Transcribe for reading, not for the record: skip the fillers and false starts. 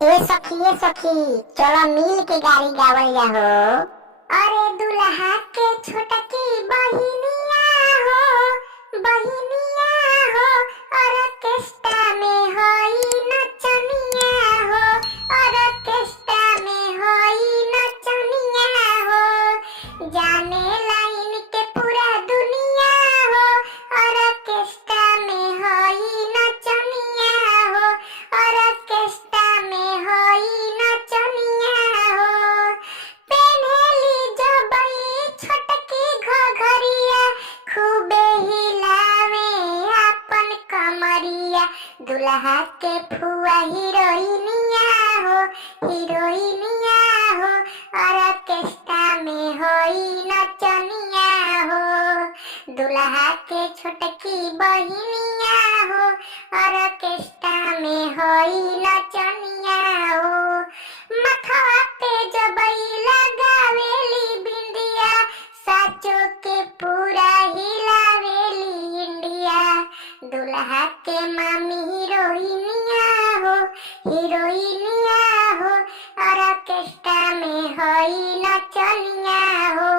ए सखी, चलो मिल के गाड़ी गावल जाहो। अरे दुल्हा के छोटकी बहिनिया हो, बहिनिया हो, ऑर्केस्ट्रा में होई नचनिया हो, ऑर्केस्ट्रा में होई नचनिया हो, जाने लाइन के पूरा दुनिया हो, ऑर्केस्ट्रा में होई नचनिया हो, ऑर्केस्ट्रा में होई नचनिया हो, पेन्हेली जबई छोटकी घघरिया, खूबे हिलावे अपन कमरिया, दुल्हा के फुआ हीरोइनिया हो, हीरोइनिया हो, ऑर्केस्ट्रा में होई नचनिया हो, दुल्हा के छोटकी बहिनिया हो, ऑर्केस्ट्रा में होई नचनिया हो, मथवा पे जबई लगावेली बिंदिया, साचो के पूरा हिलावेली इंडिया, दुल्हा के मामी हीरोइनिया हो, हीरोइनिया हो, ऑर्केस्ट्रा में होई नचनिया हो।